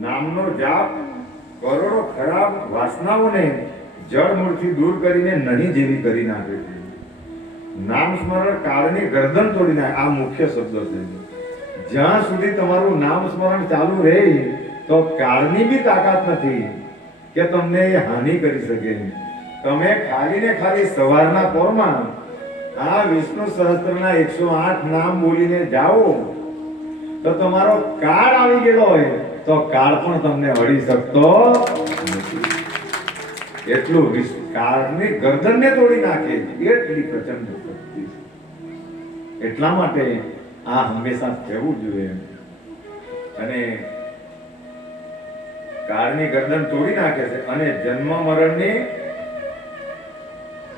નામનો જાપ કરોડો ખરાબ વાસનાઓને જળ મૂળથી દૂર કરીને નહીં જેવી કરી નાખે છે. નામ સ્મરણ કાળની ગરદન તોડી નાખે, આ મુખ્ય શબ્દ છે. જ્યાં સુધી તમારું નામ સ્મરણ ચાલુ રહે, તો કાળની બી તાકાત નથી કે તમને એ હાનિ કરી શકે. તમે ખાલી ને ખાલી સવારના પોરમાં આ વિષ્ણુ સહસ્ત્રના એકસો આઠ નામ બોલીને જાઓ, તો તમારો કાળ આવી ગયેલો હોય. તો કાળ પણ તમને અડી શકતો એટલું કાળની ગરદનને તોડી નાખે એટલી પ્રચંડ શક્તિ એટલા માટે આ હંમેશા કહેવું જોઈએ. અને કાળની ગરદન તોડી નાખે છે અને જન્મ મરણની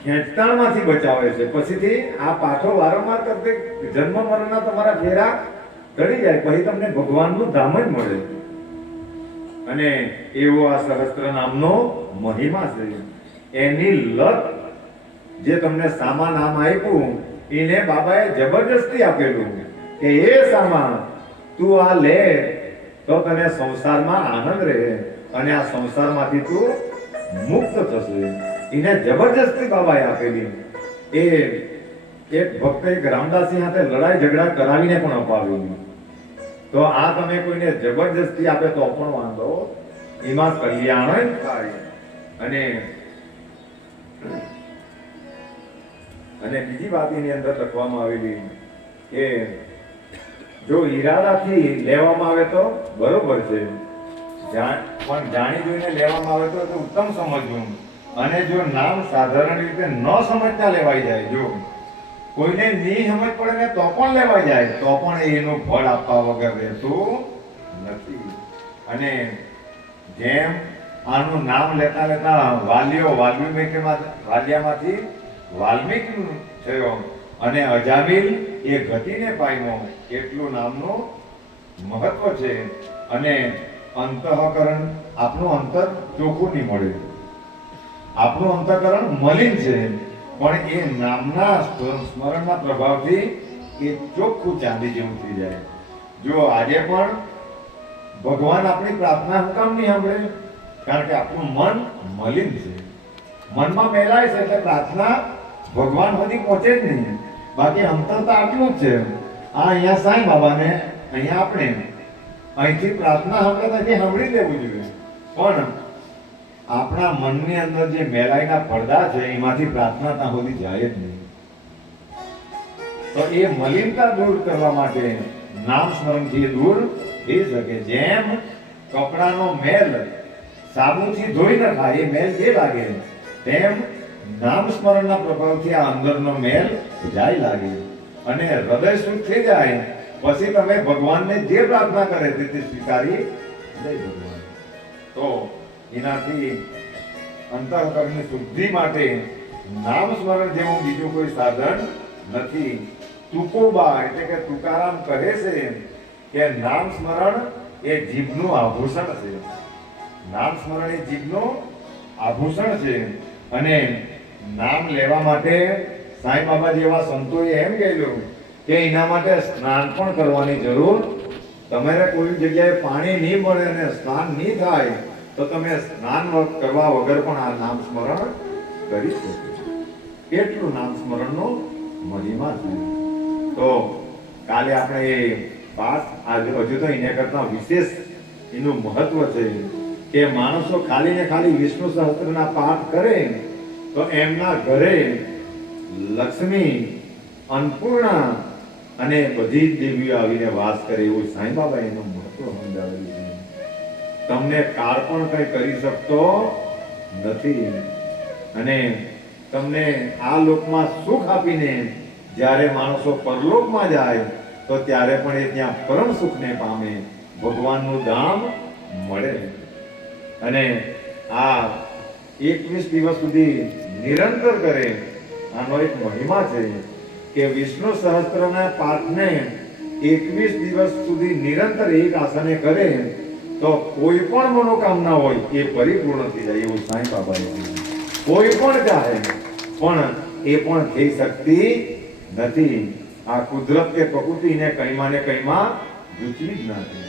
ખેંચતાણમાંથી બચાવે છે. પછીથી આ પાછો વારંવાર કરતે જન્મ મરણના તમારા ફેરા ચડી જાય. પછી તમને ભગવાનનું ધામ જ મળે. અને એવો આ સહસ્ત્ર નામનો મહિમા છે. એની લત જે તમને સામા નામ આપ્યું, એને બાબાએ જબરજસ્તી આપેલું કે એ સામા, તું આ લે, તો તને સંસારમાં આનંદ રહે અને આ સંસારમાંથી તું મુક્ત થશે. એને જબરજસ્તી બાબાએ આપેલી. એ એક ભક્ત એક રામદાસી સાથે લડાઈ ઝઘડા કરાવીને પણ અપાવેલી. તો આ તમે કોઈને જબરજસ્તી આપે તો પણ વાંધો. એમાં કલ્યાણ થાય. અને અને બીજી વાત એની અંદર લખવામાં આવેલી કે જો ઈરાદાથી લેવામાં આવે તો બરોબર છે. પણ જાણી જોઈને લેવામાં આવે તો ઉત્તમ સમજવું. અને જો નામ સાધારણ રીતે ન સમજતા લેવાઈ જાય, જો કોઈને નહીં સમજ પડે ને તો પણ લેવા જાય. તો પણ એનું ફળ આપવા વગર રહેતું નથી. અને જેમ આનું નામ લેતા લેતા વાલીઓ વાલ્મીકીમાં વાલિયામાંથી વાલ્મીકી થયો અને અજામિલ એ ગતિને પામ્યો. એટલું નામનું મહત્વ છે. અને અંતઃકરણ આપણું અંતર ચોખ્ખું નહીં મળે. આપણું અંતઃકરણ મલિન છે. પણ એ નામના સ્મરણના પ્રભાવથી એ ચોખ્ખું ચાંદી જેવું થઈ જાય. જો આજે પણ ભગવાન આપણી પ્રાર્થના હું કામ નહીં સાંભળે? કારણ કે આપણું મન મલિન છે. મનમાં મેલાય છે એટલે પ્રાર્થના ભગવાન સુધી પહોંચે જ નહીં. બાકી અંતર તો આટલું જ છે. આ અહીંયા સાંઈ બાબાને, અહીંયા આપણે અહીંથી પ્રાર્થના સાંભળે તો સાંભળી લેવું જોઈએ. પણ આપણા મનની અંદર જે મેલાઈના પડદા છે, એમાંથી પ્રાર્થના ત્યાં સુધી જાય જ નહીં. તો એ મલિનતા દૂર કરવા માટે નામ સ્મરણથી એ દૂર થઈ શકે. જેમ કપડાનો મેલ સાબુથી ધોઈ નખાય એ મેલ જે લાગે, તેમ નામ સ્મરણના પ્રભાવથી આ અંદરનો મેલ જાય લાગે. અને હૃદય શુદ્ધ થઈ જાય, પછી તમે ભગવાનને જે પ્રાર્થના કરે તે સ્વીકારી લઈ ભગવાન. તો એનાથી અંતઃકરણની શુદ્ધિ માટે નામ સ્મરણ જેવું બીજું કોઈ સાધન નથી. તુકોબા એટલે કે તુકારામ કહે છે કે નામ સ્મરણ એ જીભનું આભૂષણ છે. નામ સ્મરણ એ જીભનું આભૂષણ છે. અને નામ લેવા માટે સાંઈ બાબા જેવા સંતોએ એમ કહેલું કે એના માટે સ્નાન પણ કરવાની જરૂર. તમારે કોઈ જગ્યાએ પાણી નહીં મળે અને સ્નાન નહીં થાય તો તમે સ્નાન કરવા વગર પણ આ નામ સ્મરણ કરી શકો એટલું નામ સ્મરણનો મહિમા છે. તો કાલે આપણે એ આજે હજુ તો એના કરતા વિશેષ એનું મહત્વ છે કે માણસો ખાલી ને ખાલી વિષ્ણુ સહસ્ત્રના પાઠ કરે તો એમના ઘરે લક્ષ્મી, અન્નપૂર્ણા અને બધી દેવીઓ આવીને વાસ કરે એવું સાંઈ બાબા એનું મહત્વ સમજાવેલું છે. તમને કાળ પણ કઈ કરી શકતો નથી. અને તમને આ લોકમાં સુખ આપીને જ્યારે માણસો પરલોકમાં જાય, તો ત્યારે પણ એ ત્યાં પરમ સુખને પામે. ભગવાનનું ધામ મળે. અને આ એકવીસ દિવસ સુધી નિરંતર કરે. આનો એક મહિમા છે કે વિષ્ણુ સહસ્ત્રના પાઠને એકવીસ દિવસ સુધી નિરંતર એક આસને કરે. તો કોઈ પણ મનોકામના હોય એ પરિપૂર્ણ થઈ જાય એવું સાંઈ બાબાએ કીધું. કોઈ પણ ચાહે, પણ એ પણ થઈ શકતી નથી. આ કુદરત કે પ્રકૃતિને કઈમાં ને કઈમાં ગૂંચવી જ નથી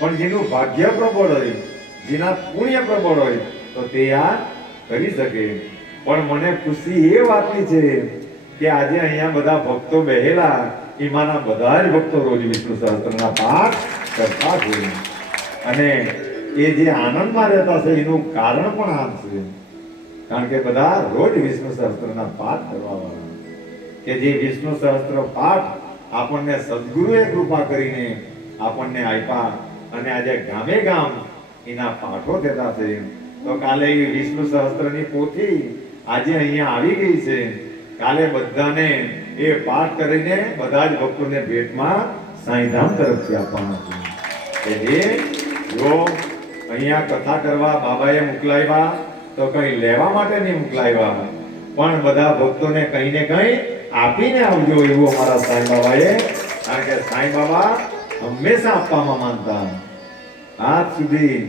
પણ જેનું ભાગ્ય પ્રબળ હોય, જેના પુણ્ય પ્રબળ હોય, તો તે આ કરી શકે. પણ મને ખુશી એ વાતની છે કે આજે અહીંયા બધા ભક્તો બેહેલા, એમાંના બધા જ ભક્તો રોજ વિષ્ણુ સહસ્ત્રના પાઠ કરતા છે અને એ જે આનંદમાં રહેતા છે, એનું કારણ પણ આમ છે. કારણ કે બધા રોજ વિષ્ણુ સહસ્ત્રના પાઠ કરવા વાળા કે જે વિષ્ણુ સહસ્ત્ર પાઠ આપણને સદગુરુએ કૃપા કરીને આપણને આપ્યા અને આજે ગામે ગામ એના પાઠો થતા છે. તો કાલે એ વિષ્ણુ સહસ્ત્રની પોથી આજે અહીંયા આવી ગઈ છે. કાલે બધાને એ પાઠ કરીને બધા જ ભક્તોને ભેટમાં સાંઈધામ તરફથી આપવાના છે. હે જો અહીંયા કથા કરવા બાબાએ મોકલાવ્યા તો કઈ લેવા માટે નહીં મોકલાવ્યા. પણ બધા ભક્તોને કઈ ને કઈ આપીને આવજો એવું અમારા સાંઈ બાબાએ. કારણ કે સાંઈ બાબા હંમેશા આપવામાં માનતા. આજ સુધી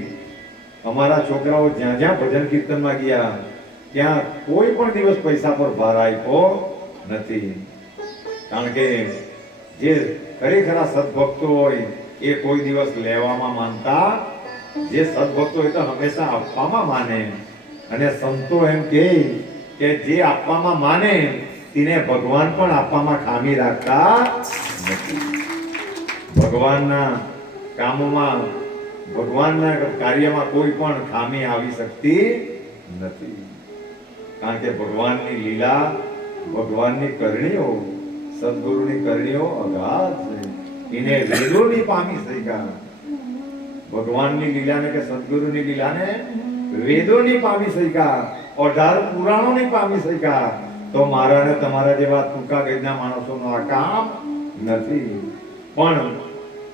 અમારા છોકરાઓ જ્યાં જ્યાં ભજન કીર્તનમાં ગયા, ત્યાં કોઈ પણ દિવસ પૈસા પર ભાર આપ્યો નથી. કારણ કે જે ખરેખરા સદભક્તો હોય એ કોઈ દિવસ લેવામાં માનતા જે સદભક્તો હોય તો હંમેશા આપવામાં માને. અને સંતો એમ કહે કે જે આપવામાં માને, તેને ભગવાન પણ આપવામાં ખામી રાખતા નથી. ભગવાનના કામોમાં, ભગવાનના કાર્યમાં કોઈ પણ ખામી આવી શકતી નથી. કારણ કે ભગવાનની લીલા, ભગવાનની કરણીઓ, સદગુરુની કરણીઓ અગાધ છે. એને વેદોની પામી શક્યા ભગવાનની લીલાને કે સદગુરુની લીલાને વેદોની પામી શક્યા અઢાર પુરાણોની પામી શક્યા તો મારા ને તમારા જેવા ટૂંકા ગજના માણસોનો આ કામ નથી. પણ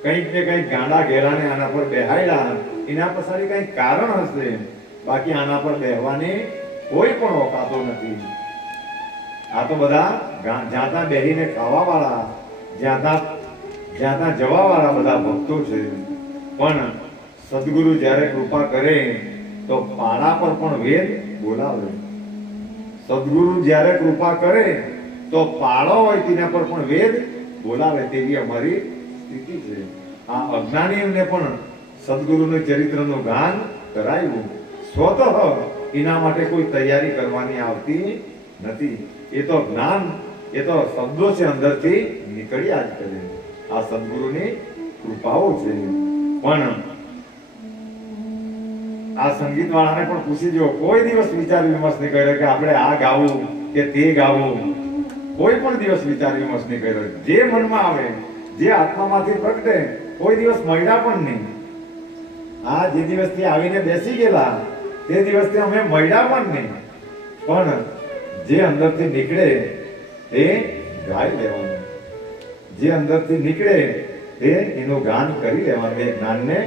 કંઈક ને કંઈક ગાંડા ઘેરાને આના પર બેહાડ્યા એના પછાડી કંઈક કારણ હશે. બાકી આના પર બેહવાની કોઈ પણ ઓકાતો નથી. આ તો બધા જ્યાં ત્યાં બેહીને ખાવા વાળા જ્યાં ત્યાં જ્યાં જવાવાળા જવા વાળા બધા ભક્તો છે, પણ સદગુરુ જ્યારે કૃપા કરે, તો પાડા પર પણ વેદ બોલાવે. સદગુરુ જ્યારે કૃપા કરે, તો પાળો હોય તેના પર પણ વેદ બોલાવે તેવી અમારી સ્થિતિ છે. આ અજ્ઞાનીઓને પણ સદગુરુને ચરિત્રનું ગાન કરાવ્યું સ્વતઃ એના માટે કોઈ તૈયારી કરવાની આવતી નથી. એ તો જ્ઞાન, એ તો શબ્દો છે અંદરથી નીકળ્યા જ કરે. આ સદગુરુની કૃપાઓ છે. પણ આ સંગીત વાળાને પણ પૂછી જો, કોઈ દિવસ વિચાર વિમર્શ નહીં કર્યો કે આપણે આ ગાવું કે તે ગાવું? કોઈ પણ દિવસ વિચાર વિમર્શ નહીં કર્યો. જે મનમાં આવે, જે આત્મામાંથી પ્રગટે, કોઈ દિવસ મળ્યા પણ નહીં. આ જે દિવસથી આવીને બેસી ગયેલા, તે દિવસથી અમે મળ્યા પણ નહીં. પણ જે અંદરથી નીકળે, તે ગાઈ લેવાનું. જે અંદરથી નીકળે તે એનું ગાન કરી લેવાનું, એ જ્ઞાનને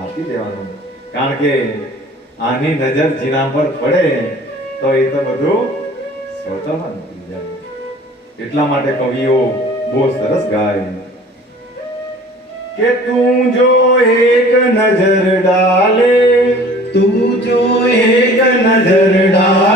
આપી દેવાનું. કારણ કે આની નજર જીના પર પડે, તો એ તો બધું સ્વતઃ નીકળી જાય. એટલા માટે કવિઓ બહુ સરસ ગાય કે તું જો એક નજર ડાલે, તું જો એક નજર ડાલે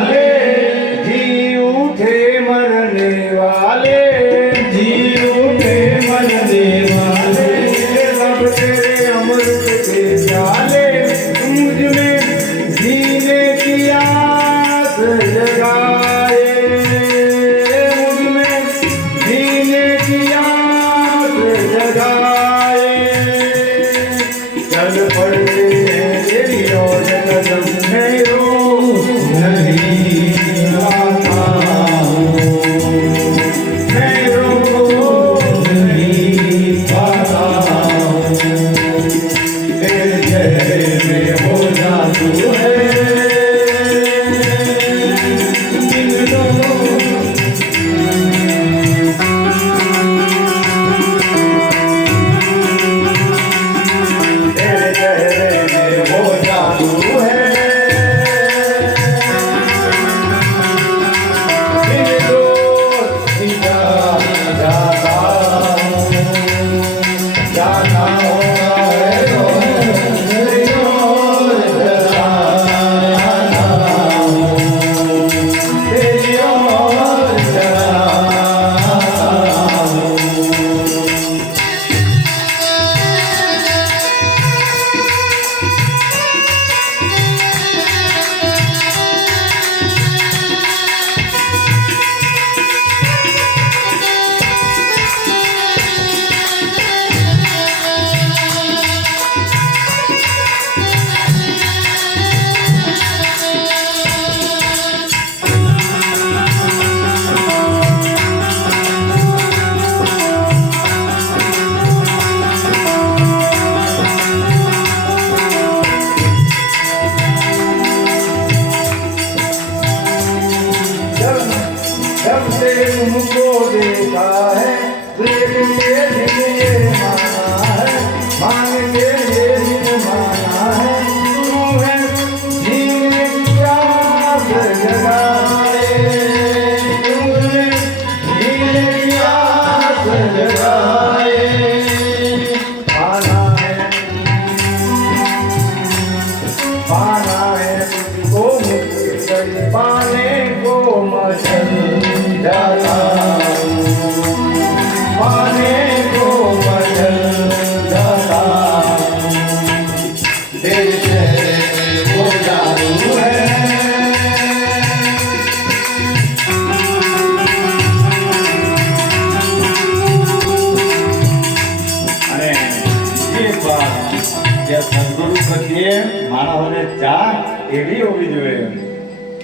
ચા એવી હોવી જોઈએ.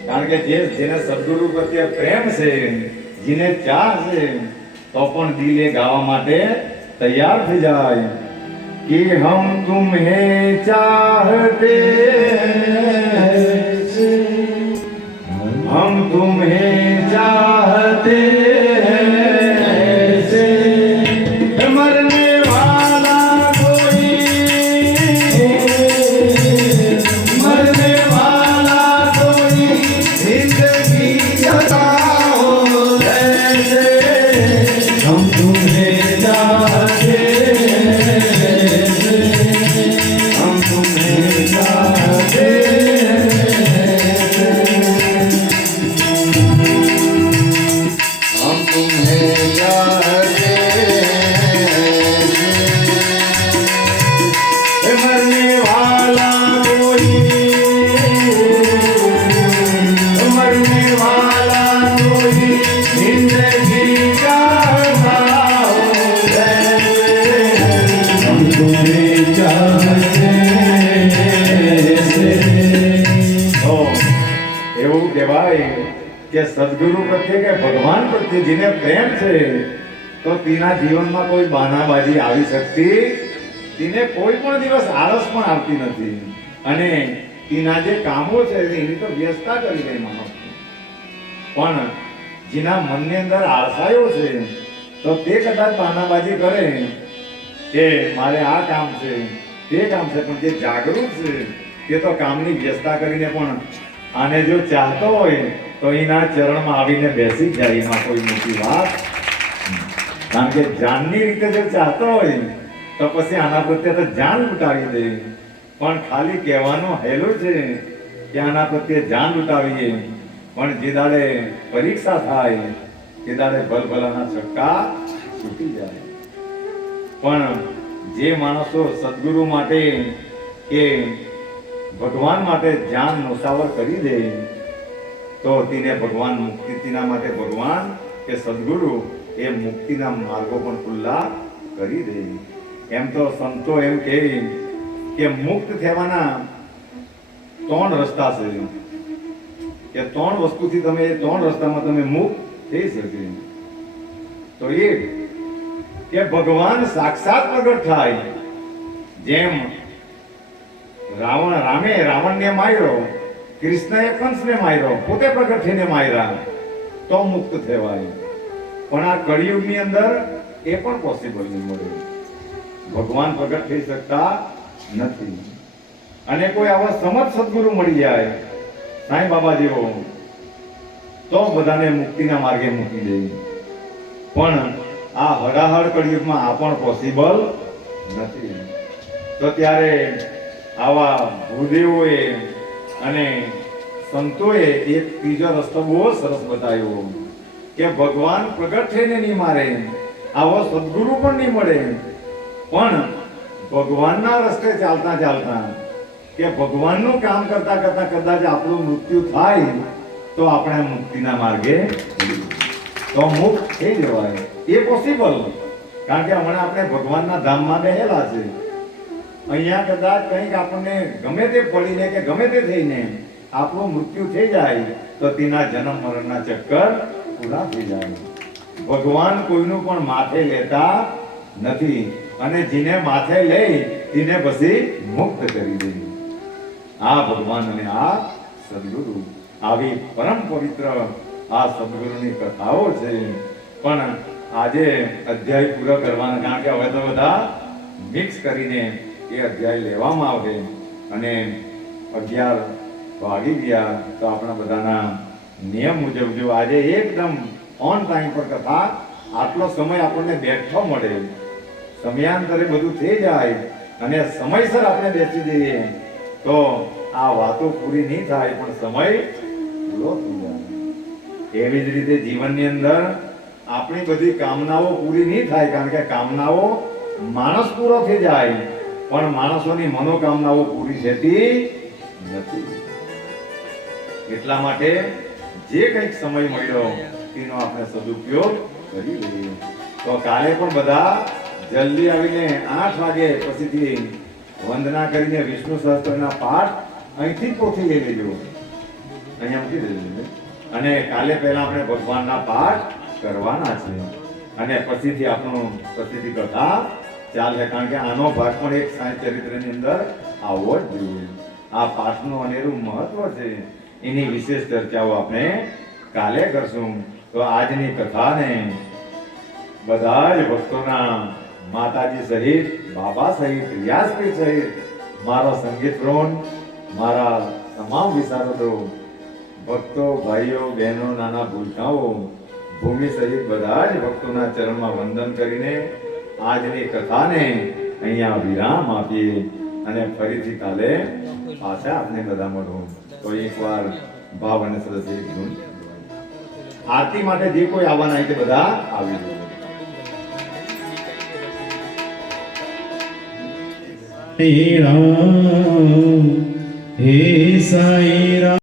કારણ કે જે જેને સદગુરુ પ્રત્યે પ્રેમ છે, જેને ચા છે, તો પણ દિલ એ ગાવા માટે તૈયાર થઈ જાય. કે હમ તુમ્હે ચાહતે હૈ हम કે સદગુરુ પ્રત્યે કે ભગવાન પ્રત્યે જેને પ્રેમ છે, તો તેના જીવનમાં કોઈ બાનાબાજી આવી શકતી તેને કોઈ પણ દિવસ આળસ પણ આવતી નથી. અને તેના જે કામો છે, એની તો વ્યસ્તતા કરી દે માણસ. પણ જેના મનની અંદર આળસાયો છે, તો તે કદાચ બાનાબાજી કરે કે મારે આ કામ છે, તે કામ છે, પણ જે જાગૃત છે, તે તો કામની વ્યસ્તતા કરીને પણ આને જો ચાહતો હોય તો એના ચરણમાં આવીને બેસી જાય, એમાં કોઈ મોટી વાત. કારણ કે જાનની રીતે જો ચાહતો હોય તો પછી આના પ્રત્યે તો જાન લૂંટાવી દે. પણ ખાલી કહેવાનું હેલું છે કે આના પ્રત્યે જાન લૂંટાવીએ. પણ જે દાડે પરીક્ષા થાય, તે દાડે ભલભલાના છક્કા છૂટી જાય. પણ જે માણસો સદગુરુ માટે કે ભગવાન માટે જાન નોસાવર કરી દે તો તેને ભગવાન મુક્તિ તેના માટે ભગવાન કે સદગુરુ એ મુક્તિના માર્ગો પણ ખુલ્લા કરી દે. એમ તો સંતો એમ કહે કે મુક્ત થવાના ત્રણ રસ્તા છે. કે ત્રણ વસ્તુથી તમે એ ત્રણ રસ્તામાં તમે મુક્ત થઈ શકે. તો એ કે ભગવાન સાક્ષાત પ્રગટ થાય. જેમ રાવણ રામે રાવણને માર્યો કૃષ્ણએ કંસને માર્યો, પોતે પ્રગટ થઈને માર્યા. તો મુક્ત થવાય. પણ આ કળિયુગની અંદર એ પણ પોસિબલ નહીં મળે. ભગવાન પ્રગટ થઈ શકતા નથી. અને કોઈ આવા સમજ સદગુરુ મળી જાય. સાંઈ બાબા જેવો તો બધાને મુક્તિના માર્ગે મૂકી દે. પણ આ હડાહડ કળિયુગમાં આ પણ પોસિબલ નથી. તો ત્યારે આવા ભૂદેવોએ અને સંતોએ એક ત્રીજો રસ્તો બહુ સરસ બતાવ્યો. કે ભગવાન પ્રગટ થઈને નહીં મારે, આવો સદગુરુ પણ નહીં મળે. પણ ભગવાનના રસ્તે ચાલતા ચાલતા, કે ભગવાનનું કામ કરતા કરતા કદાચ આપણું મૃત્યુ થાય, તો આપણે મુક્તિના માર્ગે તો મુક્ત થઈ જવાય. એ પોસિબલ કારણ કે હમણાં આપણે ભગવાનના ધામમાં બેહેલા છે. અહીંયા કદાચ કંઈક આપણને ગમે તે પડીને કે ગમે તે થઈને આપણું મૃત્યુ થઈ જાય, તો તેના જન્મ મરણના ચક્કર પૂરા થઈ જાય. ભગવાન કોઈનું પણ માથે લેતા નથી અને જેને માથે લઈ તેને પછી મુક્ત કરી દે. આ ભગવાન અને આ સદગુરુ. આવી પરમ પવિત્ર આ સદગુરુની કથાઓ છે. પણ આજે અધ્યાય પૂરો કરવાના, કારણ કે હવે તો બધા મિક્સ કરીને એ અધ્યાય લેવામાં આવે અને અગિયાર વાગી ગયા તો આપણા બધાના નિયમ મુજબ જો આજે એકદમ ઓન ટાઈમ પર કથા આટલો સમય આપણને બેઠો મળે, સમયાંતરે બધું થઈ જાય અને સમયસર આપણે બેસી જઈએ, તો આ વાતો પૂરી નહીં થાય, પણ સમય પૂરો એવી જ રીતે જીવનની અંદર આપણી બધી કામનાઓ પૂરી નહીં થાય, કારણ કે કામનાઓ માણસ પૂરો થઈ જાય. પણ માણસોની મનોકામનાઓ પૂરી થતી નથી. એટલા માટે જે કંઈક સમય મળ્યો તેનો આપણે સદુપયોગ કરી લઈએ તો કાલે પણ બધા જલ્દી આવીને આઠ વાગે પછીથી વંદના કરીને વિષ્ણુ સહસ્ત્રના પાઠ અહીંથી જ પોથી લઈ લેજો. અહીંયા મૂકી દેજો. અને કાલે પહેલા આપણે ભગવાનના પાઠ કરવાના છે. અને પછીથી આપણું પછીથી કથા ચાલે કારણ કે આનો ભાગ પણ એક સાંઈ ચરિત્રની અંદર આવવો જ જોઈએ. આ પાઠનું અનેરું મહત્વ છે. એની વિશેષ ચર્ચાઓ આપણે કાલે કરશું. તો આજની કથાને બધા જ ભક્તોના માતાજી સહિત, બાબા સહિત, વ્યાસપીઠ સહિત, મારો સંગીત વૃંદ મારા તમામ વિશારદો ભક્તો, ભાઈઓ, બહેનો, નાના ભૂલકાઓ, ભૂમિ સહિત બધા જ ભક્તોના ચરણમાં વંદન કરીને આજની કથાને અહીંયા વિરામ આપીએ અને ફરીથી કાલે પાછા આપને બધા મળું. તો એકવાર ભાવ અને સરસ એક આરતી માટે જે કોઈ આવવાના તે બધા આવી જજો. હે રામ, હે સાઈ રામ.